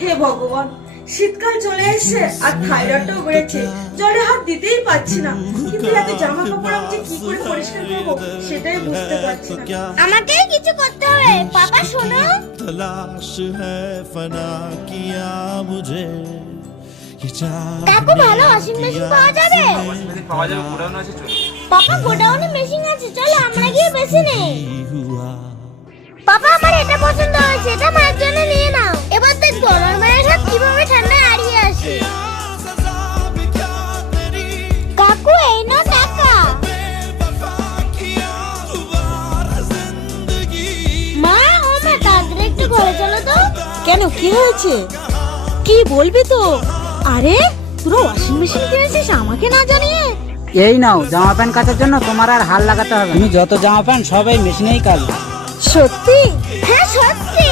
হে ভগবান, শীতকাল চলে এসেছে আর থাইরয়েডটাও বেড়েছে, জলে হাত দিতেই পারছি না। কিন্তু এত জামা কাপড় আমি যে কি করে পরিষ্কার করবো সেটাই বুঝতে পারছি না। আমাকে কিছু করতে হবে। পাপা শোনো, तलाश है फना किया मुझे কাকু ভালো ওয়াশিং মেশিন পাওয়া যাবে? পাওয়া যাবে, গোডাউন আছে, চলো। পাপা গোডাউনে মেশিন আছে, চলো আমরা গিয়ে বেছে নেই। हुआ পাপা আমার এটা পছন্দ হয়েছে, এটা মায়ের জন্য নিয়ে নাও। এবার দেখবো আমার মায়ের হাত কিভাবে ঠান্ডায় আড়িয়ে আসে। কাকু এই নাও টাকা। মা, ও মা, তাড়াতাড়ি একটু ঘরে চলো তো। কেন, কি হয়েছে? কি বলবি তো? আরে তোরা ওয়াশিং মেশিন কিনেছিস আমাকে না জানিয়ে? এই নাও, জামা প্যান্ট কাচার জন্য তোমার আর হাল লাগাতে হবে না। তুমি যত জামা প্যান্ট সবাই মেশিনেই কাচবে। সত্যি? হ্যাঁ সত্যি।